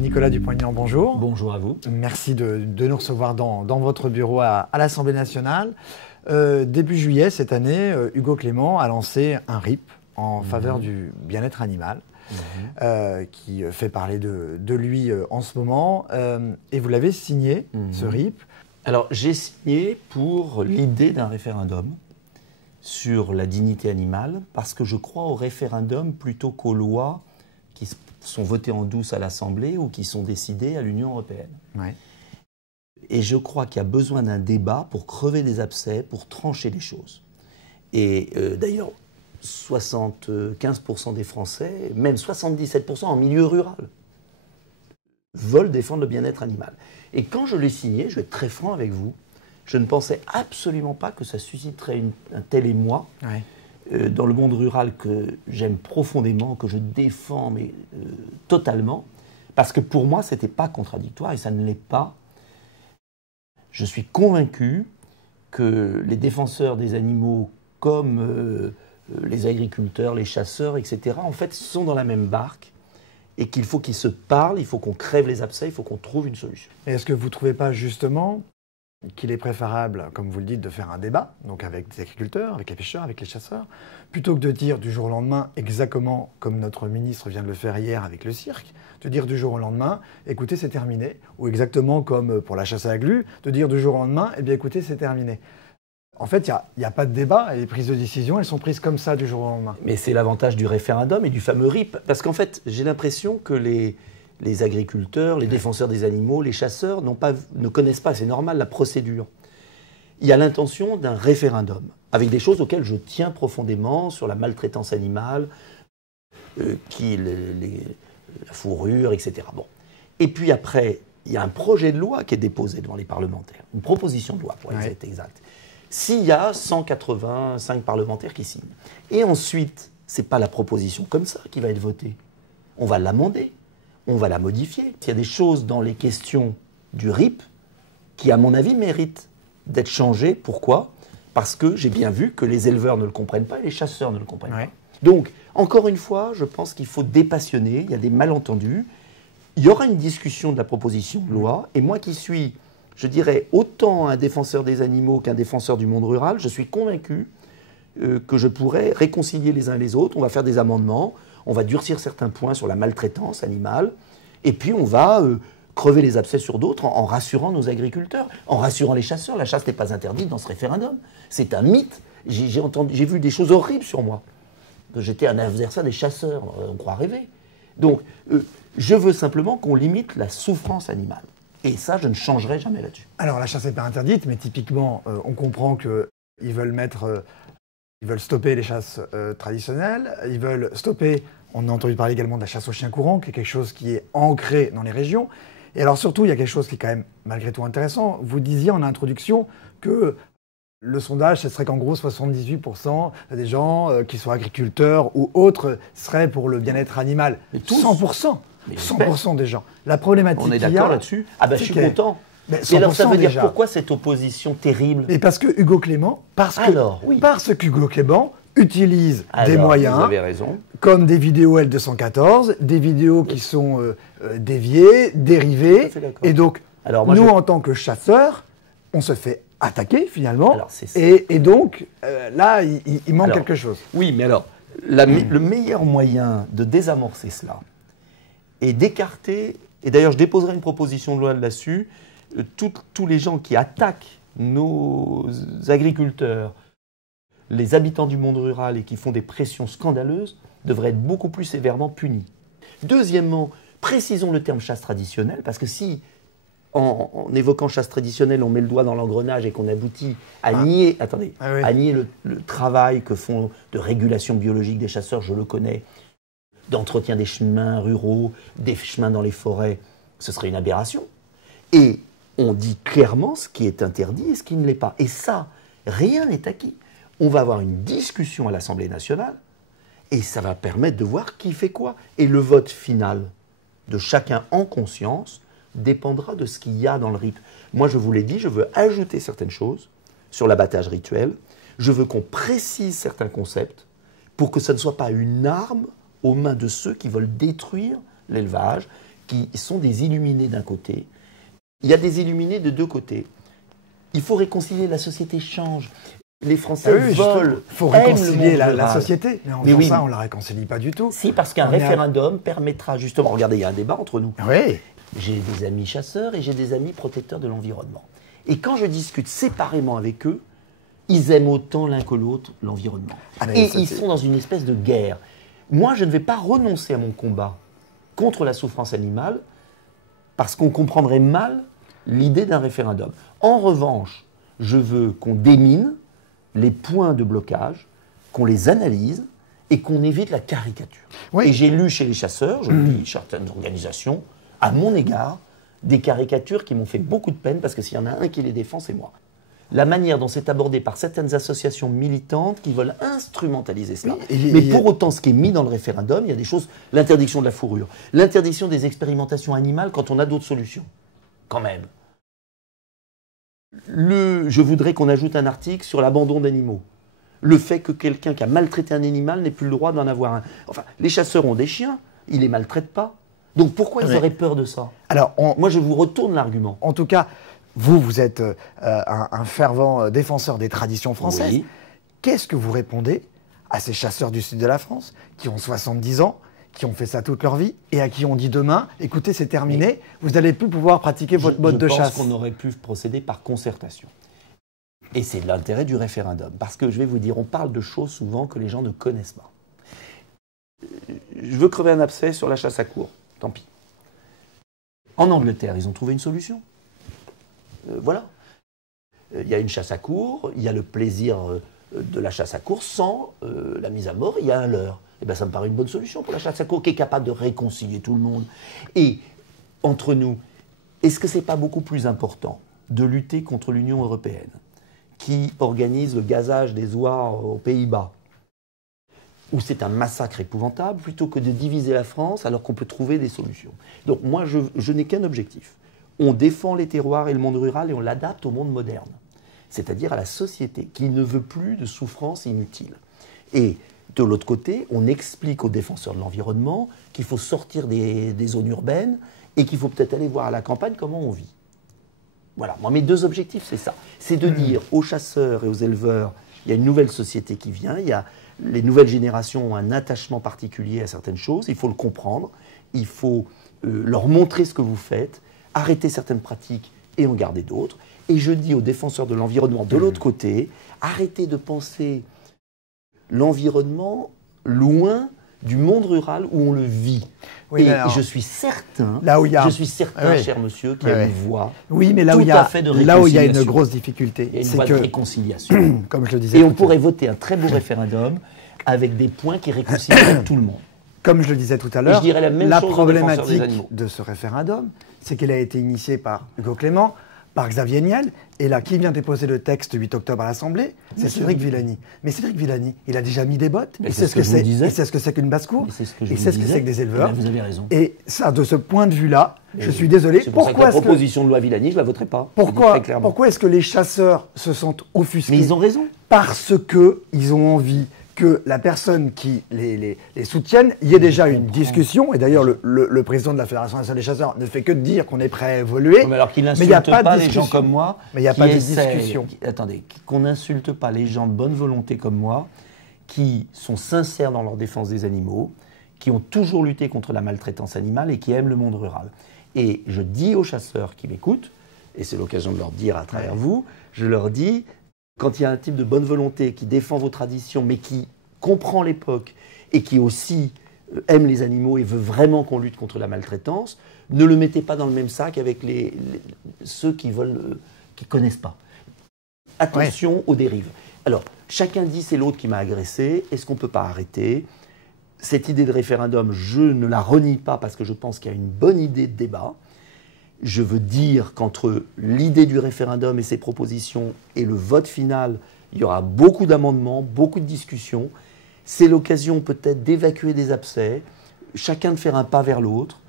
Nicolas Dupont-Aignan, bonjour. Bonjour à vous. Merci de nous recevoir dans votre bureau à l'Assemblée nationale. Début juillet cette année, Hugo Clément a lancé un RIP en faveur du bien-être animal, qui fait parler de lui en ce moment. Et vous l'avez signé, ce RIP. Alors, j'ai signé pour l'idée d'un référendum sur la dignité animale, parce que je crois au référendum plutôt qu'aux lois qui sont votées en douce à l'Assemblée ou qui sont décidées à l'Union européenne. Ouais. Et je crois qu'il y a besoin d'un débat pour crever des abcès, pour trancher les choses. Et d'ailleurs, 75% des Français, même 77% en milieu rural, veulent défendre le bien-être animal. Et quand je l'ai signé, je vais être très franc avec vous, je ne pensais absolument pas que ça susciterait un tel émoi. Ouais. Dans le monde rural que j'aime profondément, que je défends mais, totalement, parce que pour moi, ce n'était pas contradictoire et ça ne l'est pas. Je suis convaincu que les défenseurs des animaux, comme les agriculteurs, les chasseurs, etc., en fait, sont dans la même barque et qu'il faut qu'ils se parlent, il faut qu'on crève les abcès, il faut qu'on trouve une solution. Est-ce que vous ne trouvez pas justement qu'il est préférable, comme vous le dites, de faire un débat, donc avec des agriculteurs, avec les pêcheurs, avec les chasseurs, plutôt que de dire du jour au lendemain, exactement comme notre ministre vient de le faire hier avec le cirque, de dire du jour au lendemain, écoutez, c'est terminé, ou exactement comme pour la chasse à la glu, de dire du jour au lendemain, eh bien écoutez, c'est terminé. En fait, il n'y a pas de débat, et les prises de décision, elles sont prises comme ça du jour au lendemain. Mais c'est l'avantage du référendum et du fameux RIP, parce qu'en fait, j'ai l'impression que les agriculteurs, les défenseurs des animaux, les chasseurs ne connaissent pas, c'est normal, la procédure. Il y a l'intention d'un référendum, avec des choses auxquelles je tiens profondément, sur la maltraitance animale, la fourrure, etc. Bon. Et puis après, il y a un projet de loi qui est déposé devant les parlementaires, une proposition de loi, pour être exact. S'il y a 185 parlementaires qui signent. Et ensuite, ce n'est pas la proposition comme ça qui va être votée. On va l'amender. On va la modifier. Il y a des choses dans les questions du RIP qui, à mon avis, méritent d'être changées. Pourquoi ? Parce que j'ai bien vu que les éleveurs ne le comprennent pas et les chasseurs ne le comprennent pas. Donc, encore une fois, je pense qu'il faut dépassionner. Il y a des malentendus. Il y aura une discussion de la proposition de loi. Et moi qui suis, je dirais, autant un défenseur des animaux qu'un défenseur du monde rural, je suis convaincu que je pourrais réconcilier les uns et les autres. On va faire des amendements. On va durcir certains points sur la maltraitance animale, et puis on va crever les abcès sur d'autres en rassurant nos agriculteurs, en rassurant les chasseurs. La chasse n'est pas interdite dans ce référendum. C'est un mythe. J'ai vu des choses horribles sur moi. J'étais un adversaire des chasseurs, on croit rêver. Donc, je veux simplement qu'on limite la souffrance animale. Et ça, je ne changerai jamais là-dessus. Alors, la chasse n'est pas interdite, mais typiquement, on comprend qu'ils veulent mettre... Ils veulent stopper les chasses traditionnelles, ils veulent stopper, on a entendu parler également de la chasse aux chiens courants, qui est quelque chose qui est ancré dans les régions. Et alors surtout, il y a quelque chose qui est quand même malgré tout intéressant. Vous disiez en introduction que le sondage, ce serait qu'en gros 78% des gens qui sont agriculteurs ou autres seraient pour le bien-être animal. Mais tous. 100%. Mais 100% des gens. La problématique on est d'accord là-dessus. Ah ben je suis content. Mais alors ça veut dire pourquoi cette opposition terrible ? Et parce que Hugo Clément, parce qu'Hugo Clément utilise des moyens, vous avez raison, comme des vidéos L214, des vidéos qui sont déviées, dérivées, et donc nous en tant que chasseurs, on se fait attaquer finalement, et donc là il manque quelque chose. Oui, mais alors le meilleur moyen de désamorcer cela est d'écarter, et d'ailleurs je déposerai une proposition de loi là-dessus, tous les gens qui attaquent nos agriculteurs, les habitants du monde rural et qui font des pressions scandaleuses devraient être beaucoup plus sévèrement punis. Deuxièmement, précisons le terme chasse traditionnelle, parce que si, en évoquant chasse traditionnelle, on met le doigt dans l'engrenage et qu'on aboutit à nier, à nier le travail que font de régulation biologique des chasseurs, je le connais, d'entretien des chemins ruraux, des chemins dans les forêts, ce serait une aberration. Et on dit clairement ce qui est interdit et ce qui ne l'est pas. Et ça, rien n'est acquis. On va avoir une discussion à l'Assemblée nationale et ça va permettre de voir qui fait quoi. Et le vote final de chacun en conscience dépendra de ce qu'il y a dans le RIP. Moi, je vous l'ai dit, je veux ajouter certaines choses sur l'abattage rituel. Je veux qu'on précise certains concepts pour que ça ne soit pas une arme aux mains de ceux qui veulent détruire l'élevage, qui sont des illuminés d'un côté. Il y a des illuminés de deux côtés. Il faut réconcilier, la société change. Les Français veulent. Il faut réconcilier la société. Mais en faisant ça, on ne la réconcilie pas du tout. Si, parce qu'un référendum permettra justement. Regardez, il y a un débat entre nous. Oui. J'ai des amis chasseurs et j'ai des amis protecteurs de l'environnement. Et quand je discute séparément avec eux, ils aiment autant l'un que l'autre l'environnement. Et ils sont dans une espèce de guerre. Moi, je ne vais pas renoncer à mon combat contre la souffrance animale parce qu'on comprendrait mal l'idée d'un référendum. En revanche, je veux qu'on démine les points de blocage, qu'on les analyse et qu'on évite la caricature. Oui. Et j'ai lu chez les chasseurs, je le dis, certaines organisations, à mon égard, des caricatures qui m'ont fait beaucoup de peine parce que s'il y en a un qui les défend, c'est moi. La manière dont c'est abordé par certaines associations militantes qui veulent instrumentaliser cela. Oui, mais pour autant, ce qui est mis dans le référendum, il y a des choses, l'interdiction de la fourrure, l'interdiction des expérimentations animales quand on a d'autres solutions, quand même. Je voudrais qu'on ajoute un article sur l'abandon d'animaux. Le fait que quelqu'un qui a maltraité un animal n'ait plus le droit d'en avoir un. Enfin, les chasseurs ont des chiens, ils ne les maltraitent pas. Donc pourquoi ils auraient peur de ça? Alors, moi, je vous retourne l'argument. En tout cas, vous êtes un fervent défenseur des traditions françaises. Oui. Qu'est-ce que vous répondez à ces chasseurs du sud de la France qui ont 70 ans, qui ont fait ça toute leur vie et à qui on dit demain, écoutez, c'est terminé, vous n'allez plus pouvoir pratiquer votre mode de chasse? Je pense qu'on aurait pu procéder par concertation. Et c'est l'intérêt du référendum. Parce que je vais vous dire, on parle de choses souvent que les gens ne connaissent pas. Je veux crever un abcès sur la chasse à courre. Tant pis. En Angleterre, ils ont trouvé une solution. Voilà. Il y a une chasse à courre, il y a le plaisir de la chasse à courre sans la mise à mort, il y a un leurre. Et bien, ça me paraît une bonne solution pour la chasse à courre, qui est capable de réconcilier tout le monde. Et, entre nous, est-ce que ce n'est pas beaucoup plus important de lutter contre l'Union européenne, qui organise le gazage des oies aux Pays-Bas, où c'est un massacre épouvantable, plutôt que de diviser la France alors qu'on peut trouver des solutions? Donc moi, je n'ai qu'un objectif. On défend les terroirs et le monde rural et on l'adapte au monde moderne, c'est-à-dire à la société qui ne veut plus de souffrance inutile. Et de l'autre côté, on explique aux défenseurs de l'environnement qu'il faut sortir des zones urbaines et qu'il faut peut-être aller voir à la campagne comment on vit. Voilà, moi mes deux objectifs, c'est ça. C'est de dire aux chasseurs et aux éleveurs, il y a une nouvelle société qui vient, les nouvelles générations ont un attachement particulier à certaines choses, il faut le comprendre, il faut leur montrer ce que vous faites, arrêter certaines pratiques et en garder d'autres. Et je dis aux défenseurs de l'environnement de l'autre côté, arrêtez de penser l'environnement loin du monde rural où on le vit. Oui, et alors, je suis certain, cher monsieur, qu'il y a une voie tout à fait de réconciliation. Là où il y a une grosse difficulté, il y a une voie de réconciliation. Comme je le disais. Et on pourrait voter un très beau référendum avec des points qui réconcilient tout le monde. Comme je le disais tout à l'heure, la problématique de ce référendum, c'est qu'il a été initié par Hugo Clément, par Xavier Niel, et là, qui vient déposer le texte 8 octobre à l'Assemblée? C'est Cédric Villani. Mais Cédric Villani, il a déjà mis des bottes, il sait ce que c'est, il sait ce que c'est qu'une basse-cour, il sait ce que c'est que des éleveurs. Vous avez raison. Et ça, de ce point de vue-là, je suis désolé. C'est pour ça que la proposition de loi Villani, je ne la voterai pas. Pourquoi est-ce que les chasseurs se sentent offusqués? Mais ils ont raison. Parce qu'ils ont envie que la personne qui les soutienne, il y ait déjà une discussion, et d'ailleurs le président de la Fédération nationale des chasseurs ne fait que dire qu'on est prêt à évoluer. Mais alors qu'il n'insulte pas les gens comme moi. Mais il n'y a pas de discussion. Attendez, qu'on n'insulte pas les gens de bonne volonté comme moi, qui sont sincères dans leur défense des animaux, qui ont toujours lutté contre la maltraitance animale et qui aiment le monde rural. Et je dis aux chasseurs qui m'écoutent, et c'est l'occasion de leur dire à travers vous, je leur dis, quand il y a un type de bonne volonté qui défend vos traditions, mais qui comprend l'époque et qui aussi aime les animaux et veut vraiment qu'on lutte contre la maltraitance, ne le mettez pas dans le même sac avec ceux qui connaissent pas. Attention aux dérives. Alors, chacun dit c'est l'autre qui m'a agressé, est-ce qu'on ne peut pas arrêter? Cette idée de référendum, je ne la renie pas parce que je pense qu'il y a une bonne idée de débat. Je veux dire qu'entre l'idée du référendum et ses propositions et le vote final, il y aura beaucoup d'amendements, beaucoup de discussions. C'est l'occasion peut-être d'évacuer des abcès, chacun de faire un pas vers l'autre.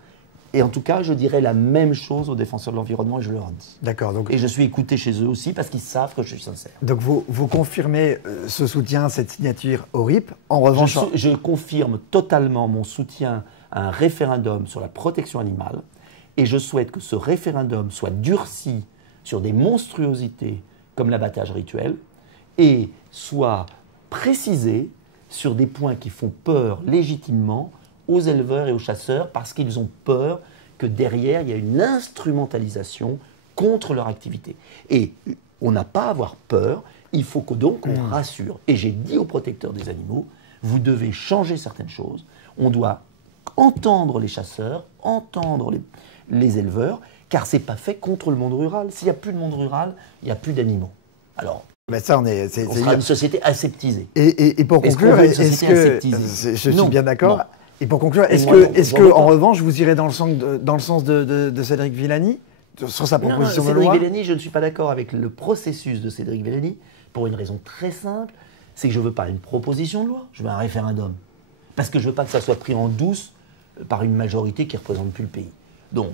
Et en tout cas, je dirais la même chose aux défenseurs de l'environnement et je leur dis. D'accord. Et je suis écouté chez eux aussi parce qu'ils savent que je suis sincère. Donc vous confirmez ce soutien, cette signature au RIP. En revanche, je confirme totalement mon soutien à un référendum sur la protection animale et je souhaite que ce référendum soit durci sur des monstruosités comme l'abattage rituel et soit précisé sur des points qui font peur légitimement aux éleveurs et aux chasseurs parce qu'ils ont peur que derrière, il y a une instrumentalisation contre leur activité. Et on n'a pas à avoir peur, il faut que donc on rassure. Et j'ai dit aux protecteurs des animaux, vous devez changer certaines choses, on doit entendre les chasseurs, entendre les éleveurs, car ce n'est pas fait contre le monde rural. S'il n'y a plus de monde rural, il n'y a plus d'animaux. Alors, ça, on sera une société aseptisée. Et pour conclure, est-ce que je suis bien d'accord. Et pour conclure, est-ce que en revanche, vous irez dans le sens de Cédric Villani sur sa proposition de loi? Cédric Villani, je ne suis pas d'accord avec le processus de Cédric Villani pour une raison très simple, c'est que je ne veux pas une proposition de loi, je veux un référendum. Parce que je ne veux pas que ça soit pris en douce par une majorité qui ne représente plus le pays. Donc,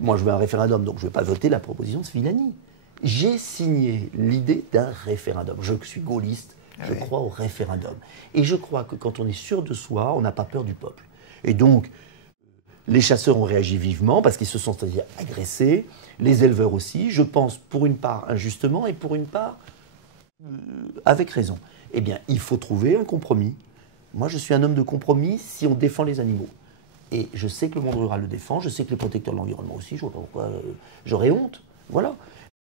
moi je veux un référendum, donc je ne vais pas voter la proposition de Villani. J'ai signé l'idée d'un référendum. Je suis gaulliste, je crois au référendum. Et je crois que quand on est sûr de soi, on n'a pas peur du peuple. Et donc, les chasseurs ont réagi vivement parce qu'ils se sont c'est-à-dire agressés, les éleveurs aussi, je pense pour une part injustement et pour une part avec raison. Eh bien, il faut trouver un compromis. Moi, je suis un homme de compromis si on défend les animaux. Et je sais que le monde rural le défend, je sais que les protecteurs de l'environnement aussi, je ne vois pas pourquoi j'aurais honte. Voilà.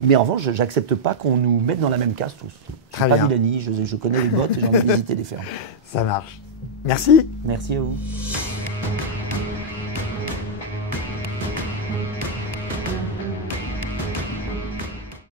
Mais en revanche, je n'accepte pas qu'on nous mette dans la même case tous. Très bien. Pas Villani, je connais les bottes et j'en ai visité des fermes. Ça marche. Merci. Merci à vous.